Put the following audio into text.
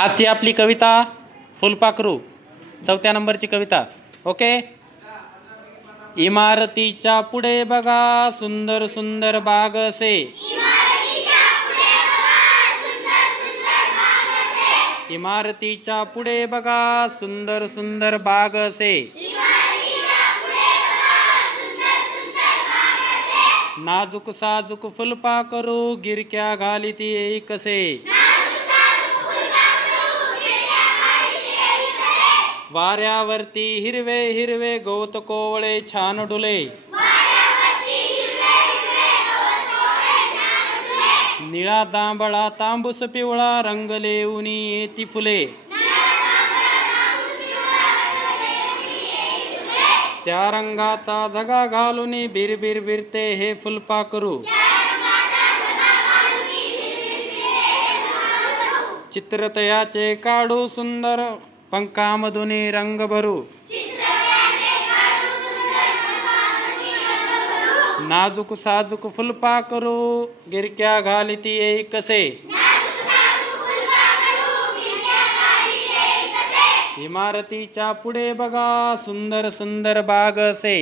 आज ती आपली कविता फुलपाखरू 4थ्या नंबरची कविता. ओके. इमारतीच्या पुढे बघा सुंदर सुंदर बाग असे. इमारतीच्या पुढे बघा सुंदर सुंदर बाग असे. नाजूक साजूक फुलपाखरू गिरक्या घालीती कसे. वाऱ्यावरती हिरवे हिरवे गवत कोवळे छान डुले. निळा जांभळा तांबूस पिवळा रंगले उनी येती फुले. त्या रंगाचा झगा घालून बिरबिर बिरते हे फुलपाखरू. चित्रतयाचे काढू सुंदर पंखामधून रंग भरू. नाजूक साजूक फुलपाखरू गिरक्या घालीती कसे. इमारतीच्या पुढे बघा सुंदर सुंदर बाग असे.